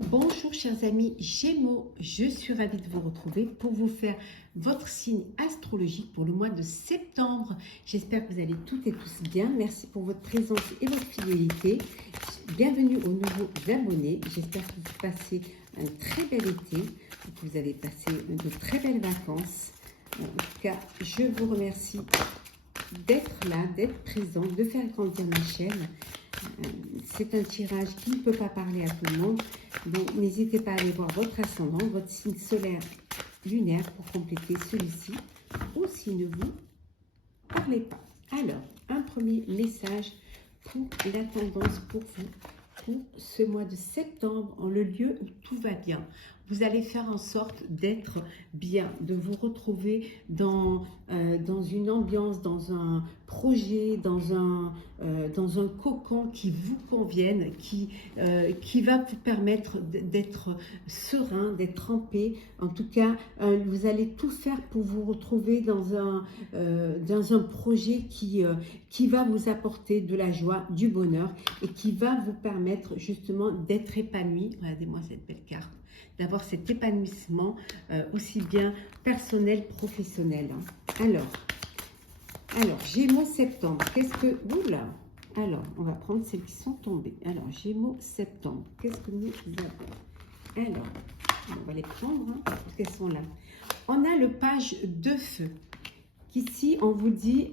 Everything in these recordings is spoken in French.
Bonjour chers amis Gémeaux, je suis ravie de vous retrouver pour vous faire votre signe astrologique pour le mois de septembre. J'espère que vous allez toutes et tous bien. Merci pour votre présence et votre fidélité. Bienvenue aux nouveaux abonnés. J'espère que vous passez un très bel été, que vous avez passé de très belles vacances. En tout cas, je vous remercie d'être là, d'être présent, de faire grandir ma chaîne. C'est un tirage qui ne peut pas parler à tout le monde, donc n'hésitez pas à aller voir votre ascendant, votre signe solaire lunaire pour compléter celui-ci, ou s'il ne vous parlez pas. Alors, un premier message pour la tendance pour vous, pour ce mois de septembre, en le lieu où tout va bien. Vous allez faire en sorte d'être bien, de vous retrouver dans une ambiance, dans un projet, dans un cocon qui vous convienne, qui va vous permettre d'être serein, d'être en paix. En tout cas, vous allez tout faire pour vous retrouver dans un projet qui va vous apporter de la joie, du bonheur et qui va vous permettre justement d'être épanoui. Regardez-moi cette belle carte, d'avoir cet épanouissement aussi bien personnel, professionnel. Alors, Gémeaux septembre, qu'est-ce que... Oula. Alors, on va prendre celles qui sont tombées. Alors, Gémeaux septembre, qu'est-ce que nous avons? Alors, on va les prendre, parce qu'elles sont là. On a le page de feu. Ici, on vous dit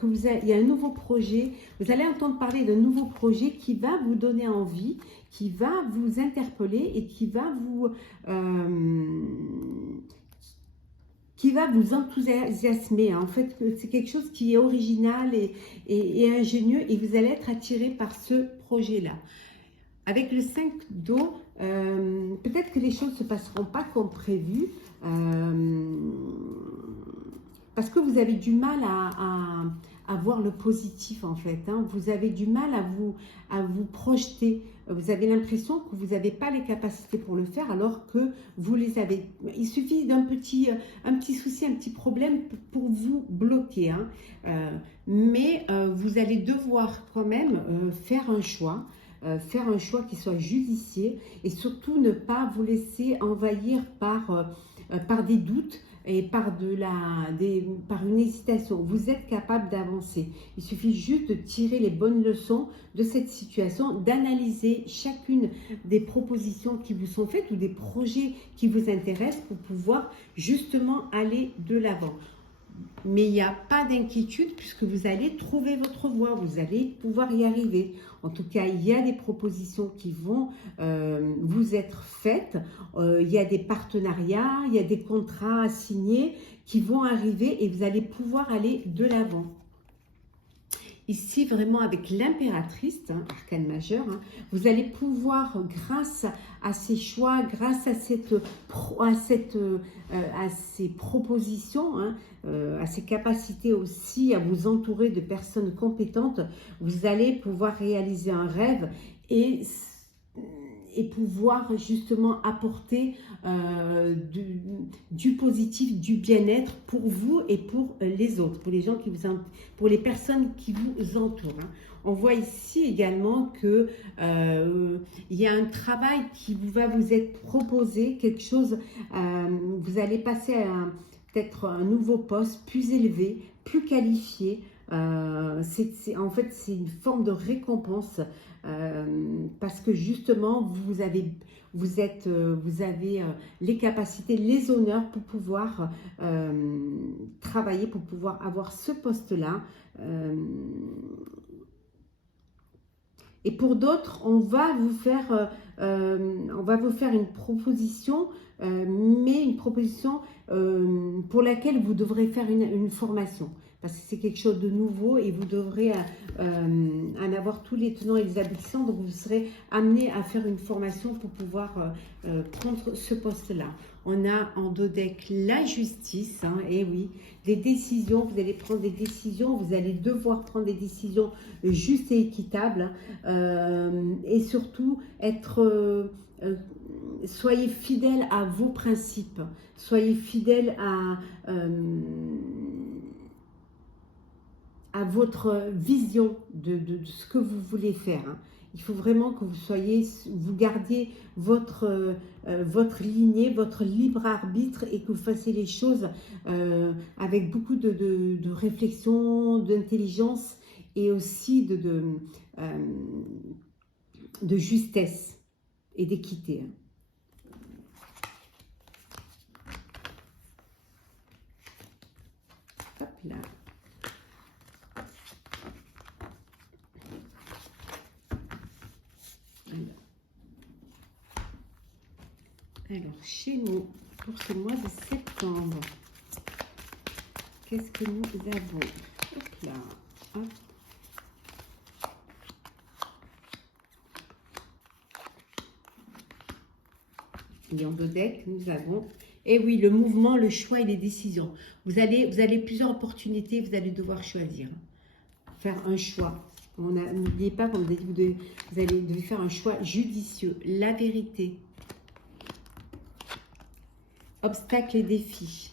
qu'il y a un nouveau projet. Vous allez entendre parler d'un nouveau projet qui va vous donner envie, qui va vous interpeller et qui va vous enthousiasmer. En fait, c'est quelque chose qui est original et ingénieux et vous allez être attiré par ce projet-là. Avec le 5 d'eau, peut-être que les choses ne se passeront pas comme prévu. Parce que vous avez du mal à voir le positif en fait. Vous avez du mal à vous projeter. Vous avez l'impression que vous n'avez pas les capacités pour le faire alors que vous les avez. Il suffit d'un petit souci, un petit problème pour vous bloquer. Mais vous allez devoir quand même faire un choix. Faire un choix qui soit judicieux et surtout ne pas vous laisser envahir par des doutes et par une hésitation. Vous êtes capable d'avancer. Il suffit juste de tirer les bonnes leçons de cette situation, d'analyser chacune des propositions qui vous sont faites ou des projets qui vous intéressent pour pouvoir justement aller de l'avant. Mais il n'y a pas d'inquiétude puisque vous allez trouver votre voie, vous allez pouvoir y arriver. En tout cas, il y a des propositions qui vont vous être faites, il y a des partenariats, il y a des contrats à signer qui vont arriver et vous allez pouvoir aller de l'avant. Ici, vraiment avec l'impératrice, arcane majeur, vous allez pouvoir, grâce à ces choix, grâce à ces propositions, à ces capacités aussi à vous entourer de personnes compétentes, vous allez pouvoir réaliser un rêve et pouvoir justement apporter du positif, du bien-être pour vous et pour les autres, pour les gens pour les personnes qui vous entourent. On voit ici également que il y a un travail qui va vous être proposé, quelque chose, vous allez passer à peut-être un nouveau poste plus élevé, plus qualifié. En fait, c'est une forme de récompense parce que justement, vous avez les capacités, les honneurs pour pouvoir travailler, pour pouvoir avoir ce poste-là. Et pour d'autres, on va vous faire une proposition, mais une proposition pour laquelle vous devrez faire une formation. Parce que c'est quelque chose de nouveau et vous devrez en avoir tous les tenants et les aboutissants. Donc, vous serez amené à faire une formation pour pouvoir prendre ce poste-là. On a en dos deck la justice, et oui, des décisions. Vous allez prendre des décisions, vous allez devoir prendre des décisions justes et équitables. Et surtout, soyez fidèles à vos principes. Soyez fidèles à votre vision de ce que vous voulez faire. Il faut vraiment que vous gardiez votre lignée, votre libre arbitre et que vous fassiez les choses avec beaucoup de réflexion, d'intelligence et aussi de justesse et d'équité. Hop là. Alors, chez nous, pour ce mois de septembre, qu'est-ce que nous avons? Hop là, hop. Et en deux decks, nous avons, et oui, le mouvement, le choix et les décisions. Vous avez plusieurs opportunités, vous allez devoir choisir. Faire un choix. N'oubliez pas, comme vous devez faire un choix judicieux. La vérité. Obstacles et défis.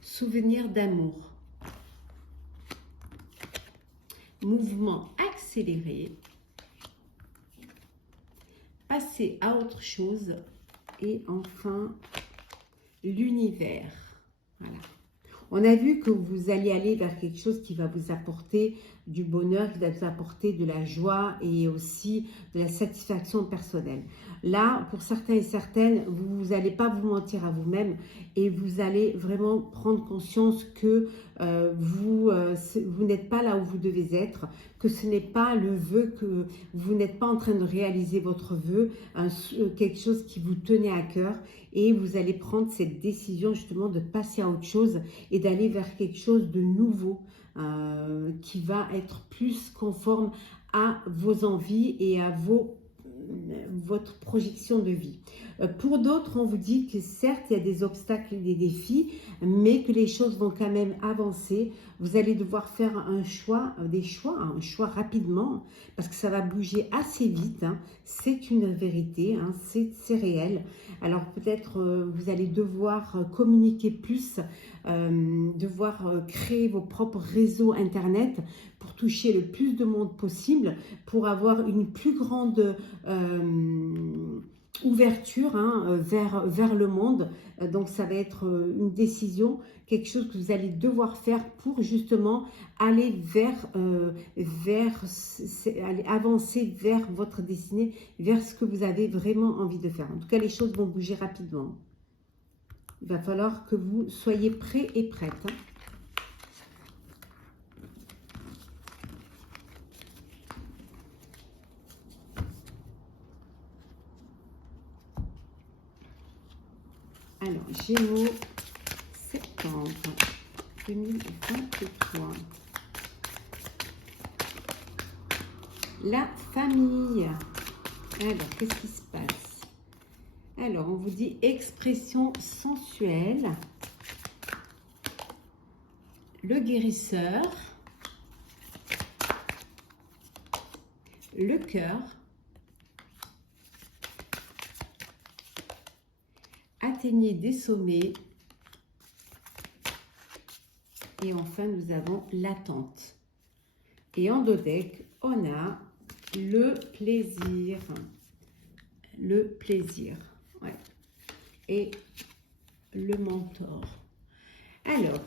Souvenir d'amour. Mouvement accéléré. Passer à autre chose. Et enfin, l'univers. Voilà. On a vu que vous allez aller vers quelque chose qui va vous apporter du bonheur, qui va vous apporter de la joie et aussi de la satisfaction personnelle. Là, pour certains et certaines, vous n'allez pas vous mentir à vous-même et vous allez vraiment prendre conscience que vous n'êtes pas là où vous devez être, que ce n'est pas le vœu, que vous n'êtes pas en train de réaliser votre vœu, quelque chose qui vous tenait à cœur, et vous allez prendre cette décision justement de passer à autre chose et d'aller vers quelque chose de nouveau qui va être plus conforme à vos envies et à votre projection de vie. Pour d'autres, on vous dit que certes, il y a des obstacles et des défis, mais que les choses vont quand même avancer. Vous allez devoir faire un choix rapidement, parce que ça va bouger assez vite. Hein. C'est une vérité, hein, c'est réel. Alors peut-être vous allez devoir communiquer plus, devoir créer vos propres réseaux Internet pour toucher le plus de monde possible, pour avoir une plus grande ouverture vers le monde. Donc ça va être une décision, quelque chose que vous allez devoir faire pour justement aller aller avancer vers votre destinée, vers ce que vous avez vraiment envie de faire. En tout cas, les choses vont bouger rapidement. Il va falloir que vous soyez prêts et prêtes. Hein. Alors, Gémeaux, septembre 2023. La famille. Alors, qu'est-ce qui se passe? Alors, on vous dit expression sensuelle. Le guérisseur. Le cœur. Atteignez des sommets. Et enfin, nous avons l'attente. Et en dos deck, on a le plaisir. Le plaisir. Ouais. Et le mentor. Alors,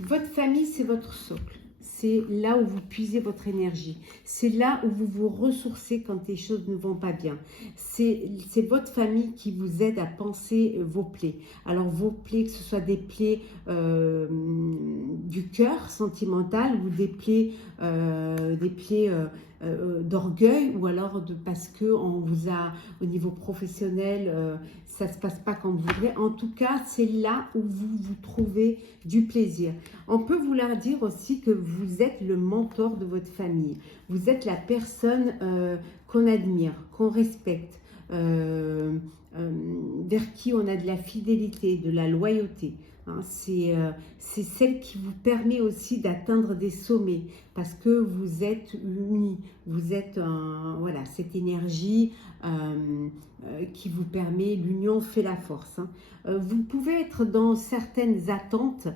votre famille, c'est votre socle. C'est là où vous puisez votre énergie. C'est là où vous vous ressourcez quand les choses ne vont pas bien. C'est votre famille qui vous aide à penser vos plaies. Alors vos plaies, que ce soit des plaies du cœur sentimental ou des plaies d'orgueil, ou alors parce qu'on vous a, au niveau professionnel, ça ne se passe pas comme vous voulez. En tout cas, c'est là où vous trouvez du plaisir. On peut vous leur dire aussi que vous êtes le mentor de votre famille. Vous êtes la personne qu'on admire, qu'on respecte, vers qui on a de la fidélité, de la loyauté. Hein, c'est celle qui vous permet aussi d'atteindre des sommets parce que vous êtes unis, vous êtes voilà, cette énergie qui vous permet, l'union fait la force. Hein. Vous pouvez être dans certaines attentes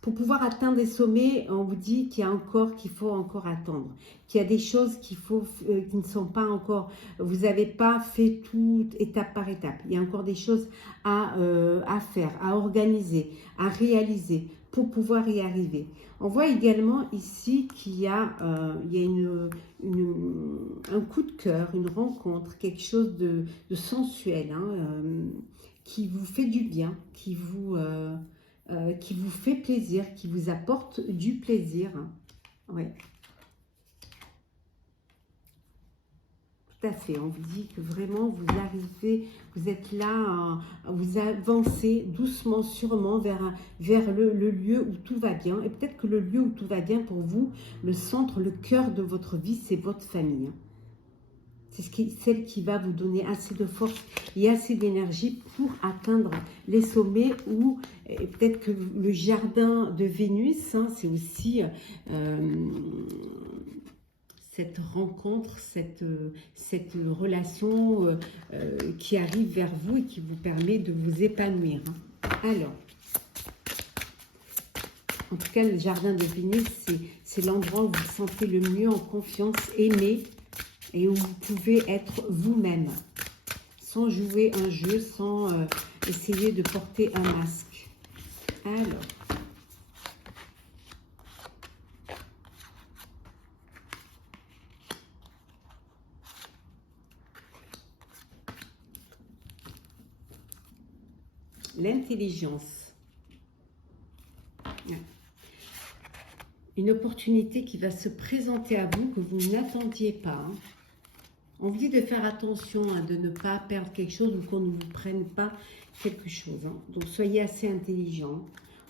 pour pouvoir atteindre des sommets, on vous dit qu'il y a encore, qu'il faut encore attendre, qu'il y a des choses qui ne sont pas encore, vous n'avez pas fait tout étape par étape. Il y a encore des choses à faire, à organiser, à réaliser pour pouvoir y arriver. On voit également ici qu'il y a, un coup de cœur, une rencontre, quelque chose de sensuel, hein, qui vous fait du bien, qui vous fait plaisir, qui vous apporte du plaisir. Ouais. Tout à fait, on vous dit que vraiment vous arrivez, vous êtes là, vous avancez doucement, sûrement vers le lieu où tout va bien. Et peut-être que le lieu où tout va bien pour vous, le centre, le cœur de votre vie, c'est votre famille. C'est celle qui va vous donner assez de force et assez d'énergie pour atteindre les sommets, ou peut-être que le jardin de Vénus, hein, c'est aussi cette rencontre, cette relation qui arrive vers vous et qui vous permet de vous épanouir. Hein. Alors, en tout cas, le jardin de Vénus, c'est l'endroit où vous vous sentez le mieux en confiance, aimé, et où vous pouvez être vous-même, sans jouer un jeu, sans essayer de porter un masque. Alors, l'intelligence. Une opportunité qui va se présenter à vous que vous n'attendiez pas. Hein. On vous dit de faire attention, hein, de ne pas perdre quelque chose ou qu'on ne vous prenne pas quelque chose. Hein. Donc, soyez assez intelligent.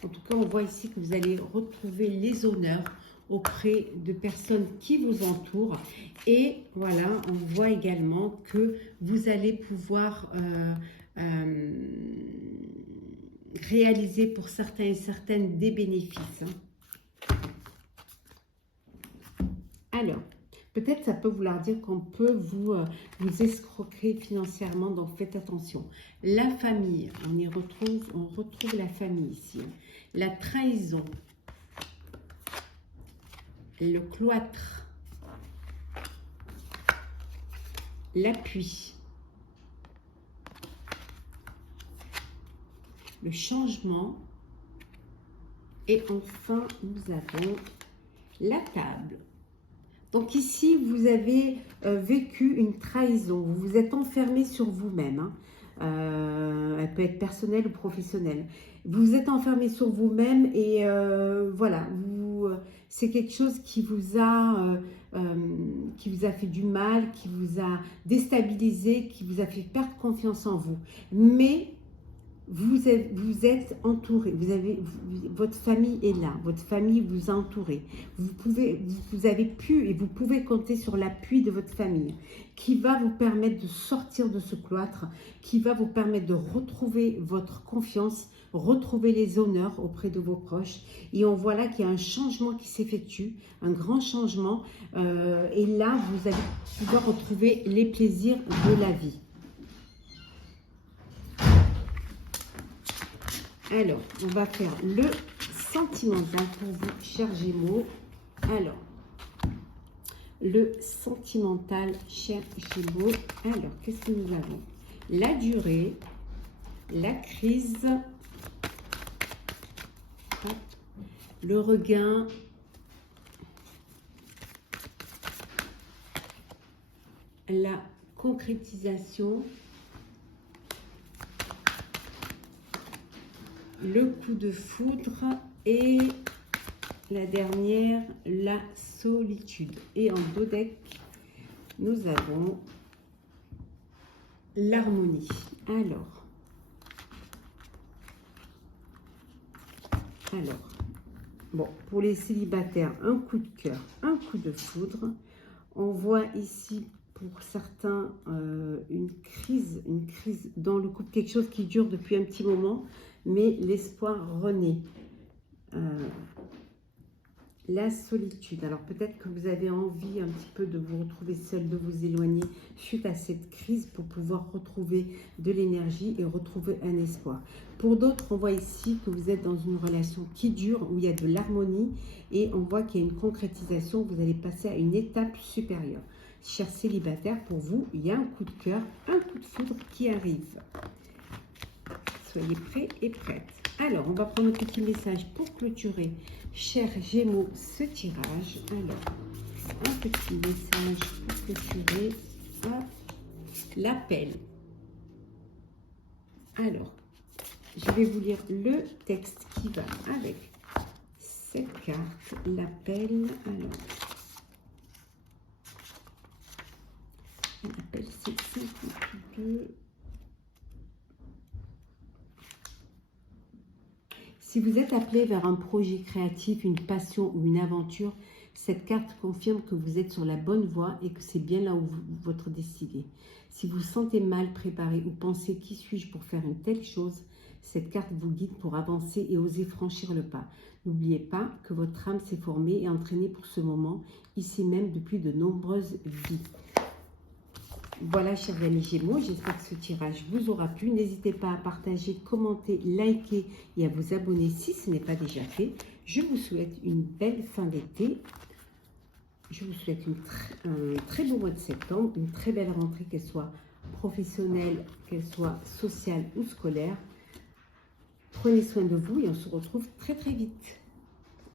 En tout cas, on voit ici que vous allez retrouver les honneurs auprès de personnes qui vous entourent. Et voilà, on voit également que vous allez pouvoir réaliser pour certains et certaines des bénéfices. Hein. Alors, peut-être ça peut vouloir dire qu'on peut vous escroquer financièrement, donc faites attention. La famille, on retrouve la famille ici. La trahison, le cloître, l'appui, le changement, et enfin nous avons la table. Donc ici, vous avez vécu une trahison, vous vous êtes enfermé sur vous-même, hein. Elle peut être personnelle ou professionnelle. Vous vous êtes enfermé sur vous-même et voilà, c'est quelque chose qui vous a fait du mal, qui vous a déstabilisé, qui vous a fait perdre confiance en vous. Mais vous êtes entouré, votre famille est là, votre famille vous a entouré. Vous avez pu et vous pouvez compter sur l'appui de votre famille qui va vous permettre de sortir de ce cloître, qui va vous permettre de retrouver votre confiance, retrouver les honneurs auprès de vos proches. Et on voit là qu'il y a un changement qui s'effectue, un grand changement. Et là, vous allez pouvoir retrouver les plaisirs de la vie. Alors, on va faire le sentimental pour vous, chers Gémeaux. Alors, le sentimental, chers Gémeaux. Alors, qu'est-ce que nous avons? La durée, la crise, le regain, la concrétisation, le coup de foudre et la dernière, la solitude. Et en dos deck, nous avons l'harmonie. Alors, bon, pour les célibataires, un coup de cœur, un coup de foudre. On voit ici pour certains une crise dans le couple, quelque chose qui dure depuis un petit moment, mais l'espoir renaît. la solitude. Alors peut-être que vous avez envie un petit peu de vous retrouver seul, de vous éloigner suite à cette crise pour pouvoir retrouver de l'énergie et retrouver un espoir. Pour d'autres, on voit ici que vous êtes dans une relation qui dure, où il y a de l'harmonie et on voit qu'il y a une concrétisation, vous allez passer à une étape supérieure. Chers célibataires, pour vous, il y a un coup de cœur, un coup de foudre qui arrive. Soyez prêts et prêtes. Alors, on va prendre un petit message pour clôturer, chers Gémeaux, ce tirage. Alors, un petit message pour clôturer l'appel. Alors, je vais vous lire le texte qui va avec cette carte, l'appel. Alors, l'appel, c'est 52. Si vous êtes appelé vers un projet créatif, une passion ou une aventure, cette carte confirme que vous êtes sur la bonne voie et que c'est bien là où votre destinée. Si vous vous sentez mal préparé ou pensez qui suis-je pour faire une telle chose, cette carte vous guide pour avancer et oser franchir le pas. N'oubliez pas que votre âme s'est formée et entraînée pour ce moment, ici même depuis de nombreuses vies. Voilà, chers amis Gémeaux, j'espère que ce tirage vous aura plu. N'hésitez pas à partager, commenter, liker et à vous abonner si ce n'est pas déjà fait. Je vous souhaite une belle fin d'été. Je vous souhaite un très beau mois de septembre, une très belle rentrée, qu'elle soit professionnelle, qu'elle soit sociale ou scolaire. Prenez soin de vous et on se retrouve très très vite.